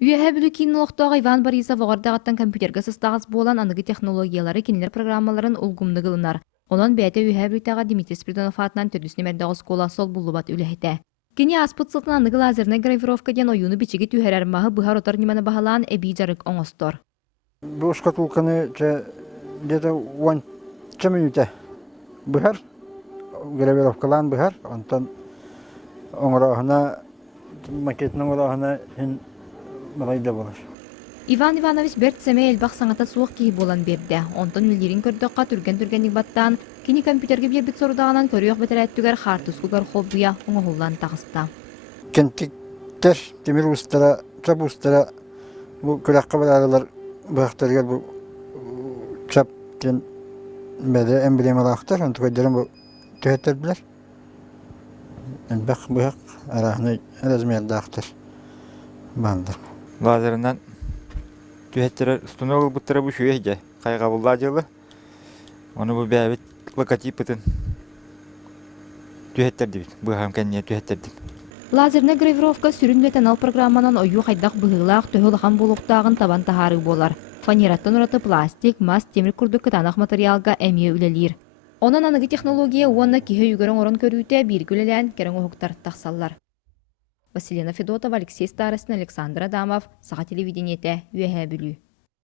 Үйәһә бүлі кинолықтағы Иван Борисов оғардағаттан компьютерге сыстағыз болан анығы технологиялары кинилер программаларын улгумны гылынар. Онон бәйті үйәһә бүлітаға Дмитрий Спиридонов атынан төрдіс нөмерді оскола сол бұллубат үләхеті. Кини аспыт сылтын анығы лазерный гравировка ден ойуны бичігі түйәрәрмағы бұхар отар неманы бағалан әбей жарық оңостор. Бұл шкатулканы где-то 10 минута бұхар, гравировкалан бұхар, онтан оңырағына, макетінің оңырағына мағайда болар. Иван Иванович Берт сәмей әлбақ саңата суық кейі болан берді. Онтан мүлдерін көрдіққа түрген-түргенік баттан, кені компьютерге бір біт сорудағынан көріоқ бәтәрәттігер қартысқығар қолбуя оңығылан тағыста. Кенттіктер, темір ұстара, чап ұстара, бұл күрәққа барарылар бұқтарғар бұл чап кен бәді эмблемалақтар, онты көйдерін бұл түйеттер білер. Әлбақ бұғақ арағына әразмелді ақтар бағындар. Лазерынан түйеттері ұстынығы бұттыры бұл шүйе қайға бұл жылы. Оны бұл бәбет локотип бұтын түйеттер дейбіт, бұғам кәніне түйеттер дейбіт. Лазерный гравировка сүрінлі тәнал программанан ойу қайдақ бұғылақ төхіліған болуқтағын табан тахары болар. Фанераттан ұраты пластик, мас, темір күрді кытанақ материалға әмие үлелер. Онан анығы технология уанна кихе үйгірін орын көрүйті бір күлелән керің оғықтар тақсаллар. Василина Федотова, Алексей Старостин, Александр Адамов, Саға телевидениеті, Үйәһә бүлі.